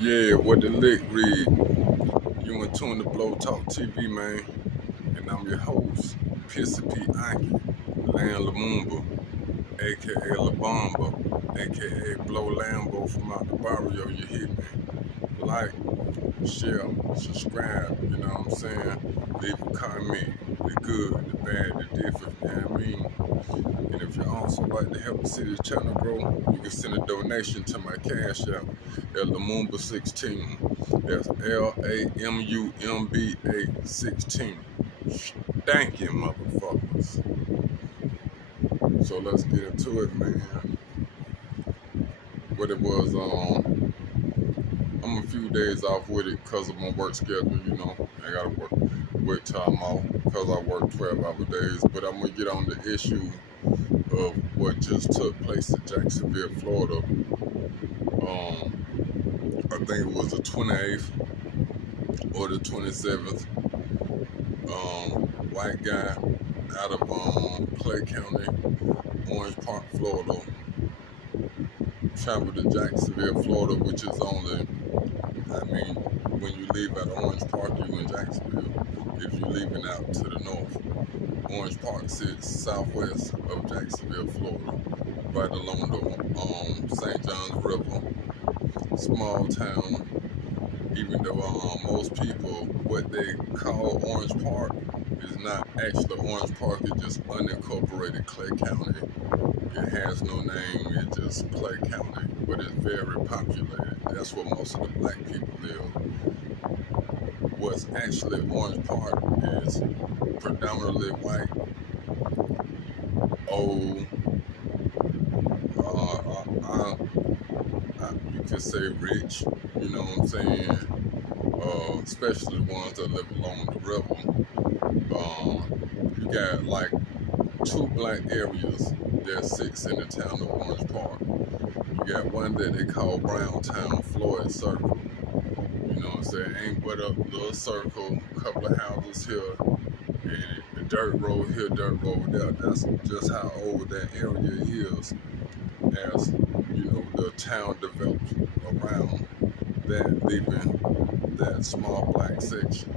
Yeah, what the lick read. You in tune to Blow Talk TV, man. And I'm your host, Pissy P. Anki, Land Lumumba, aka La Bamba, aka Blow Lambo from out the barrio, you hear me? Like, share, subscribe, you know what I'm saying? Leave a comment, the good, the bad, the different, you know what I mean? And if you also like to help see this channel grow, you can send a donation to my cash app at Lumumba16. That's LAMUMBA16. Thank you, motherfuckers. So let's get into it, man. What it was, I'm a few days off with it because of my work schedule, you know. I gotta work time off because I work 12-hour days. But I'm gonna get on the issue of what just took place in Jacksonville, Florida. I think it was the 28th or the 27th. White guy out of Clay County, Orange Park, Florida, traveled to Jacksonville, Florida, which is only, when you leave at Orange Park, you in Jacksonville. If you're leaving out to the north, Orange Park sits southwest of Jacksonville, Florida, right along the St. Johns River. Small town, even though most people, what they call Orange Park is not actually Orange Park, it's just unincorporated Clay County. It has no name, it's just Clay County, but it's very populated. That's where most of the black people live. What's actually Orange Park is predominantly white, old, you could say rich, you know what I'm saying? Especially the ones that live along the river. You got like two black areas that sits in the town of Orange Park. You got one that they call Brown Town, Floyd Circle. You know what I'm saying? Ain't but a little circle, a couple of houses here, and the dirt road here, dirt road there. That's just how old that area is as, you know, the town developed around that, leaving that small black section.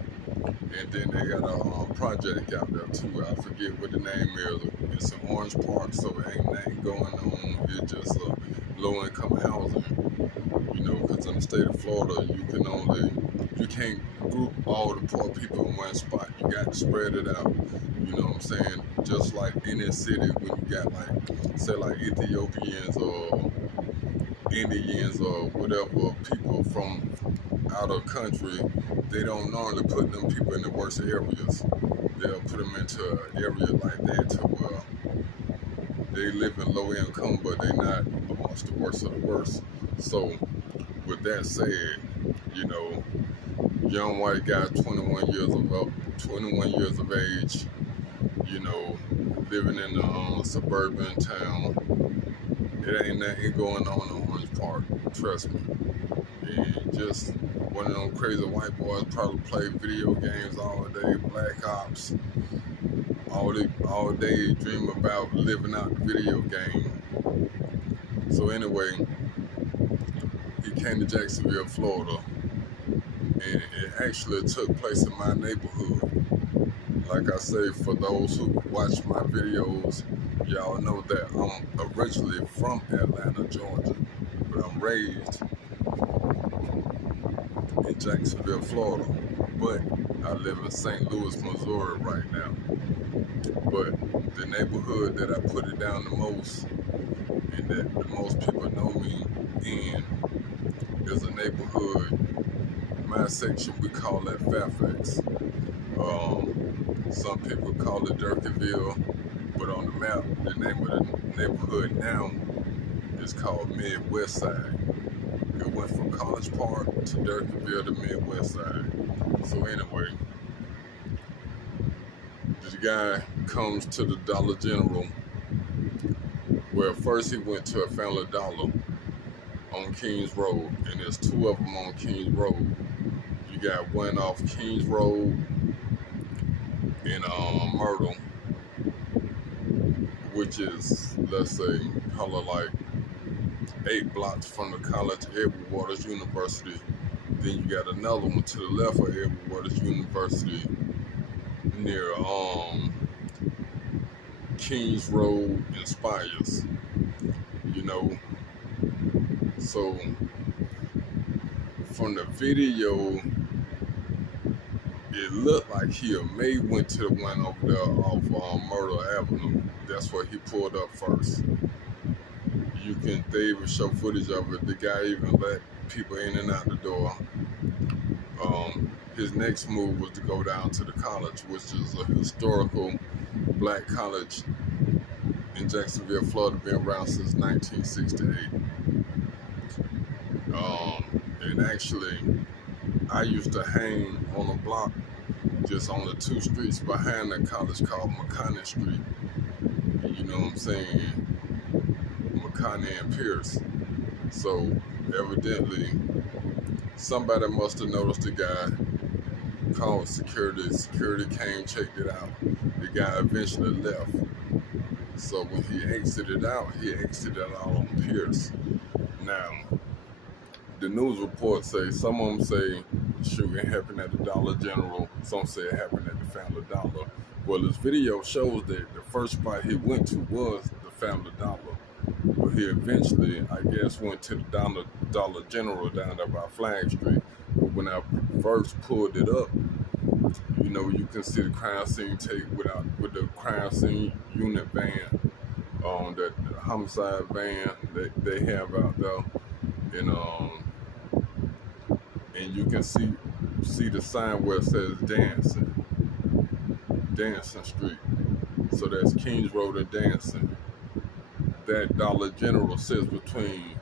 And then they got a project out there too. I forget what the name is. It's an Orange Park, so it ain't nothing going on. It's just a low-income housing. You know, because in the state of Florida, you can't group all the poor people in one spot. You got to spread it out. You know what I'm saying? Just like in this city, when you got like, say like Ethiopians or Indians or whatever, people from out of country, they don't normally put them people in the worst areas. They'll put them into an area like that to where they live in low income, but they're not amongst the worst of the worst. So with that said, you know, young white guy, 21 years of age, you know, living in a suburban town. It ain't nothing going on in Orange Park, trust me. And just one of them crazy white boys probably play video games all day, Black Ops, all day dream about living out the video game. So anyway, he came to Jacksonville, Florida, and it actually took place in my neighborhood. Like I say, for those who watch my videos, y'all know that I'm originally from Atlanta, Georgia, but I'm raised in Jacksonville, Florida, but I live in St. Louis, Missouri right now. But the neighborhood that I put it down the most, and that the most people know me in, is a neighborhood, my section, we call that Fairfax. Some people call it Durkeeville, but on the map, the name of the neighborhood now is called Midwest Side. It went from College Park to Durkeeville to Midwest Side. So anyway, the guy comes to the Dollar General, where first he went to a Family Dollar on Kings Road, and there's two of them on Kings Road. You got one off Kings Road in Myrtle, which is, let's say, probably like 8 blocks from the college, Edward Waters University. Then you got another one to the left of Edward Waters University near Kings Road and Spires. You know, so from the video, it looked like he may went to the one over there off Myrtle Avenue. That's where he pulled up first. They even show footage of it. The guy even let people in and out the door. His next move was to go down to the college, which is a historical black college in Jacksonville, Florida, been around since 1968. And actually, I used to hang on a block just on the 2 streets behind the college called McConnell Street. You know what I'm saying? McConnell and Pierce. So evidently, somebody must have noticed the guy, called security. Security came, checked it out. The guy eventually left. So when he exited out on Pierce. Now, the news reports say, some of them say the shooting happened at the Dollar General, some say it happened at the Family Dollar. Well, this video shows that the first spot he went to was the Family Dollar. But he eventually, I guess, went to the Dollar General down there by Flag Street. But when I first pulled it up, you know, you can see the crime scene tape with the crime scene unit van, that homicide van that they have out there, and you can see the sign where it says Dancing Street. So that's Kings Road and Dancing. That Dollar General sits between,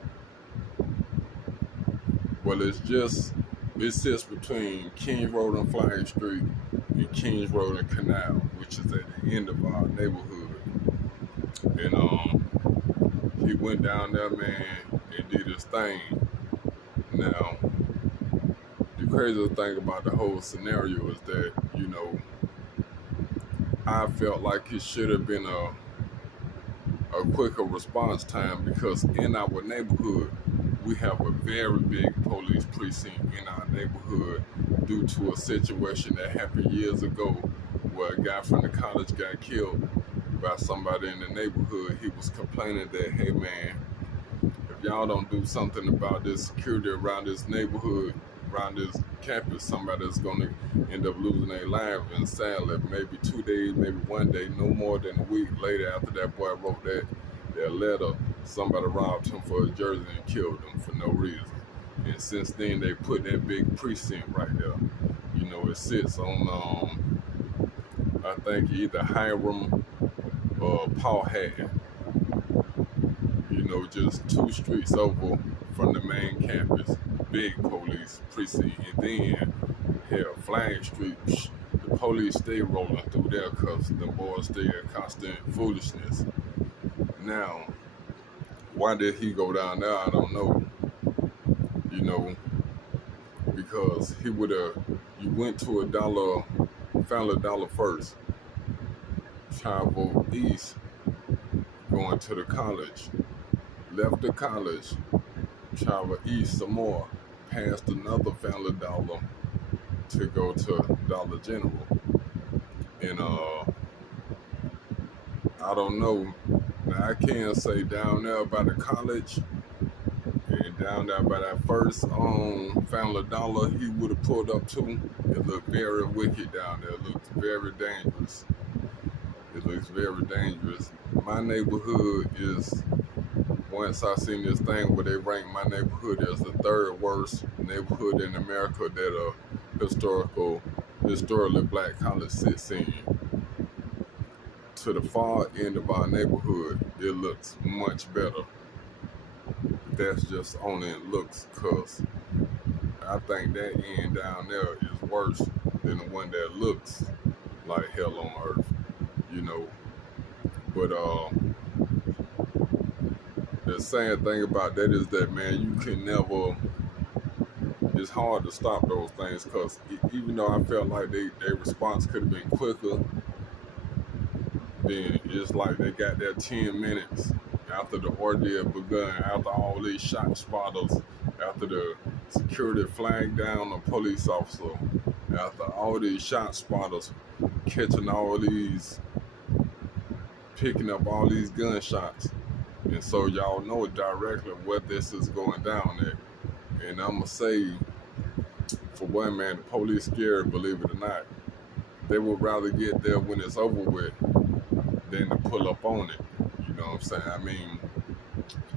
it sits between Kings Road and Flag Street and Kings Road and Canal, which is at the end of our neighborhood. And he went down there, man, and did his thing. Now, the crazy thing about the whole scenario is that, you know, I felt like it should have been a quicker response time, because in our neighborhood, we have a very big police precinct in our neighborhood due to a situation that happened years ago where a guy from the college got killed by somebody in the neighborhood. He was complaining that, hey man, if y'all don't do something about this security around this neighborhood, around this campus, somebody's gonna end up losing their life. And sadly, maybe 2 days, maybe 1 day, no more than a week later after that boy wrote that letter, somebody robbed him for his jersey and killed him for no reason. And since then, they put that big precinct right there. You know, it sits on, I think either Hiram or Powhatan. You know, just 2 streets over from the main campus. Big police precinct. And then, hell, Flag Street, the police stay rolling through there because the boys stay in constant foolishness. Now, why did he go down there? I don't know. You know, because you went to Family Dollar first, travel east, going to the college, left the college, travel east some more, past another Family Dollar to go to Dollar General. And I don't know. Now I can say down there by the college and down there by that first Family Dollar he would have pulled up to, it looked very wicked down there. It looks very dangerous. My neighborhood is, once I seen this thing where they rank my neighborhood as the 3rd worst neighborhood in America that a historically black college sits in. To the far end of our neighborhood, it looks much better. That's just only looks, because I think that end down there is worse than the one that looks like hell on earth, you know. But the sad thing about that is that, man, you can never, it's hard to stop those things, because even though I felt like their response could have been quicker, then it's like they got their 10 minutes after the ordeal begun, after all these shot spotters, after the security flagged down a police officer, after all these shot spotters catching all these, picking up all these gunshots. And so y'all know directly where this is going down at. And I'ma say, for one, man, the police scared, believe it or not. They would rather get there when it's over with than to pull up on it. You know what I'm saying? I mean,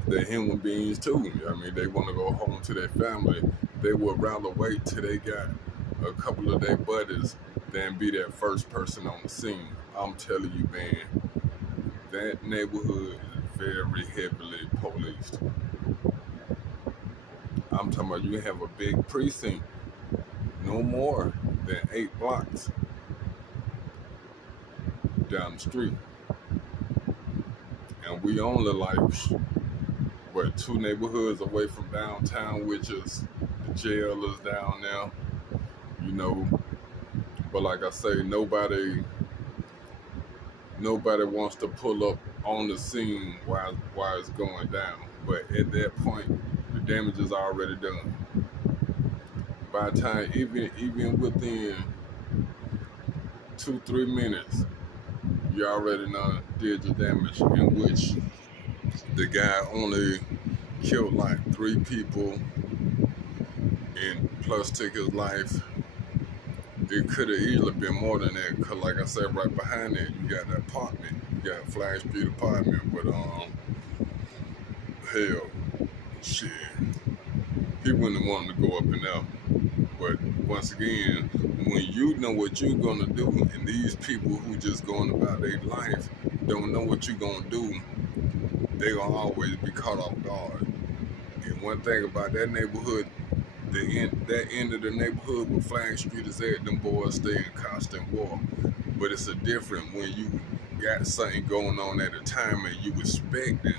they're human beings too. I mean, they want to go home to their family. They would rather wait till they got a couple of their buddies than be that first person on the scene. I'm telling you, man, that neighborhood is very heavily policed. I'm talking about you have a big precinct, no more than 8 blocks down the street. And we only like, 2 neighborhoods away from downtown, which is the jail is down there, you know. But like I say, nobody wants to pull up on the scene while it's going down. But at that point, the damage is already done. By the time, even within 2-3 minutes, you already know did your damage, in which the guy only killed like 3 people and plus took his life. It could have easily been more than that, because like I said, right behind it, you got the apartment. You got Flag Street apartment, but hell, shit, he wouldn't have wanted to go up in there. But once again, when you know what you're gonna do, and these people who just going about their life don't know what you're gonna do, they gonna always be caught off guard. And one thing about that neighborhood, that end of the neighborhood where Flag Street is at, them boys stay in constant war. But it's a different when you got something going on at a time and you expecting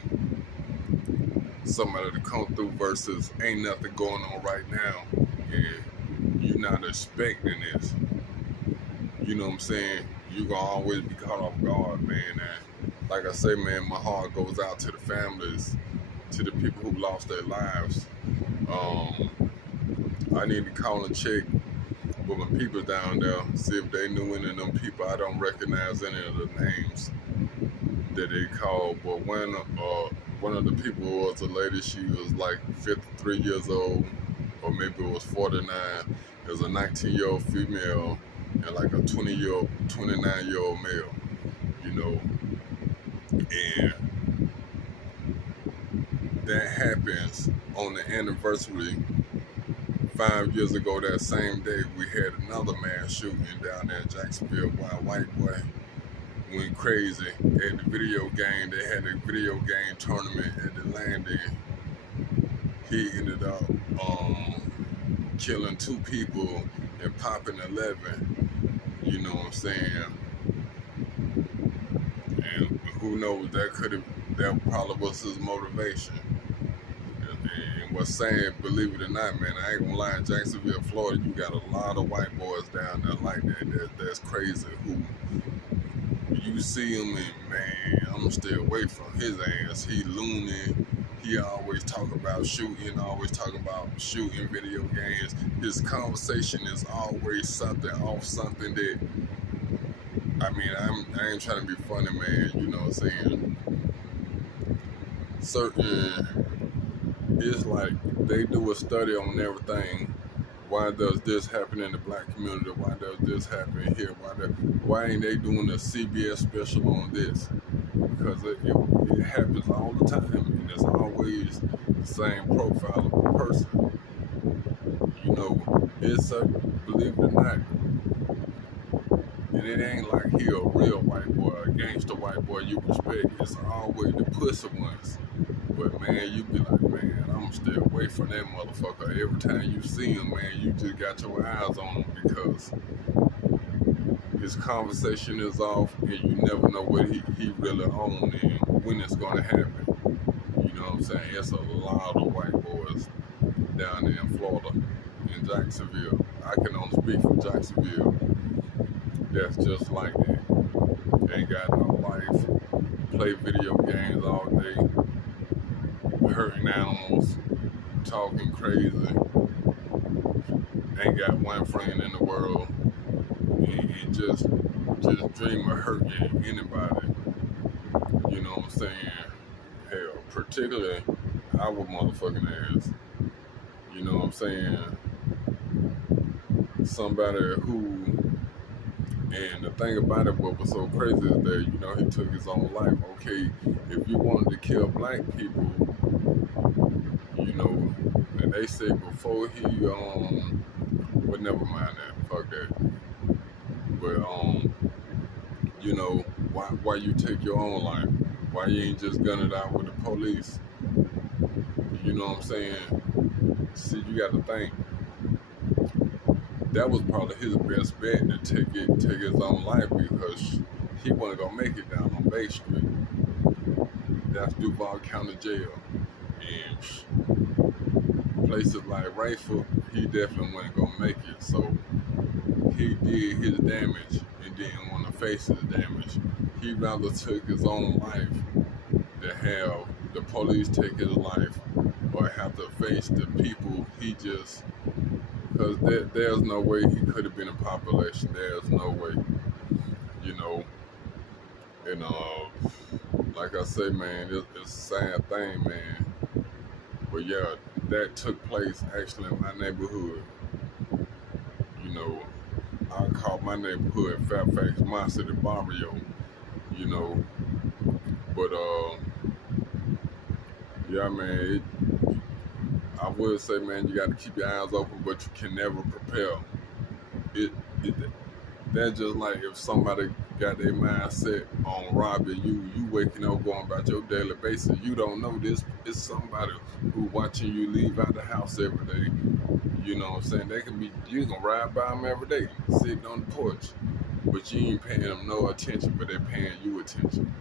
somebody to come through versus ain't nothing going on right now and you're not expecting this. You know what I'm saying? You gonna always be caught off guard, man. And like I say, man, my heart goes out to the families, to the people who lost their lives. I need to call and check with my people down there, see if they knew any of them people. I don't recognize any of the names that they called, but one of the people was a lady. She was like 53 years old, or maybe it was 49. It was a 19-year-old female and like a 29-year-old male, you know. And that happens on the anniversary. 5 years ago, that same day, we had another man shooting down there in Jacksonville. While a white boy went crazy at the video game. They had a video game tournament at the landing. He ended up killing 2 people and popping 11. You know what I'm saying? And who knows? That probably was his motivation. And what's saying, believe it or not, man, I ain't gonna lie, in Jacksonville, Florida, you got a lot of white boys down there like that. That's crazy. Who you see him and, man, I'm gonna stay away from his ass. He loony. He always talk about shooting, always talking about shooting video games. His conversation is always something off something that, I mean, I ain't trying to be funny, man, you know what I'm saying? It's like they do a study on everything. Why does this happen in the black community? Why does this happen here? Why ain't they doing a CBS special on this? Because it happens all the time, and it's always the same profile of a person. You know, it's believe it or not, and it ain't like he a real white boy, a gangster white boy you respect. It's always the pussy ones. But man, you be like, man, I'm gonna stay away from that motherfucker. Every time you see him, man, you just got your eyes on him because his conversation is off and you never know what he really on and when it's gonna happen. You know what I'm saying? It's a lot of white boys down there in Florida, in Jacksonville. I can only speak for Jacksonville. That's just like that. Ain't got no life. Play video games all day. hurting animals, talking crazy, ain't got one friend in the world, and just dream of hurting anybody. You know what I'm saying? Hell, particularly our motherfucking ass. You know what I'm saying? Somebody who, and the thing about it, what was so crazy is that, you know, he took his own life. Okay, if you wanted to kill black people, you know, and they say before he, well, never mind that, fuck that. But, you know, why you take your own life? Why you ain't just gun it out with the police? You know what I'm saying? See, you got to think that was probably his best bet to take his own life, because he wasn't gonna make it down on Bay Street. That's Duval County Jail, and places like Rayford, he definitely wasn't gonna make it. So he did his damage and didn't want to face his damage. He rather took his own life than have the police take his life, or have to face the people he just, because there's no way he could have been in population. There's no way, you know. And like I say, man, it's a sad thing, man. But yeah, that took place actually in my neighborhood. You know, I call my neighborhood Fairfax, my city barrio. You know, but yeah, man. I would say, man, you got to keep your eyes open, but you can never prepare. It, it that's just like if somebody got their mind set on robbing you waking up going about your daily basis. You don't know this. It's somebody who watching you leave out the house every day. You know what I'm saying? They can be, you can ride by them every day, sitting on the porch, but you ain't paying them no attention, but they're paying you attention.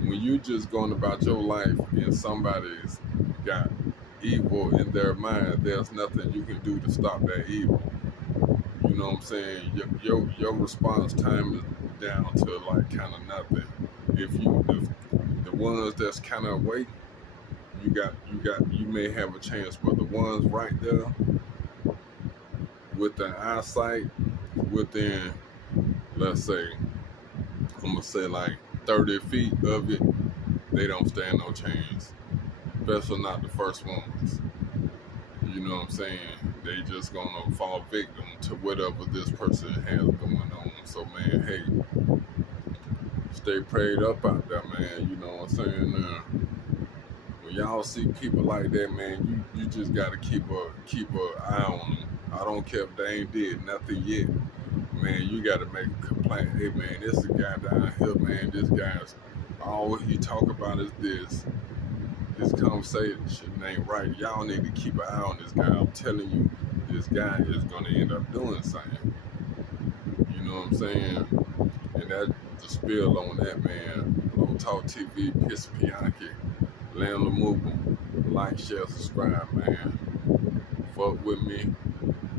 When you just going about your life and somebody's got evil in their mind, there's nothing you can do to stop that evil. You know what I'm saying? Your response time is down to like kind of nothing. If the ones that's kind of away, you may have a chance, but the ones right there with the eyesight within, let's say, I'm gonna say like 30 feet of it, they don't stand no chance. Especially not the first ones. You know what I'm saying? They just gonna fall victim to whatever this person has going on. So man, hey, stay prayed up out there, man. You know what I'm saying? When y'all see people like that, man, you just gotta keep a eye on them. I don't care if they ain't did nothing yet. Man, you gotta make a complaint. Hey man, this guy down here, man, this guy's all he talk about is this. This conversation ain't right. Y'all need to keep an eye on this guy. I'm telling you, this guy is gonna end up doing something. You know what I'm saying? And that's the spill on that, man. Low Talk TV, Piss Pianki, Lamb Movement. Like, share, subscribe, man. Fuck with me,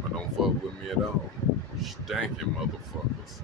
or don't fuck with me at all. Stanky motherfuckers.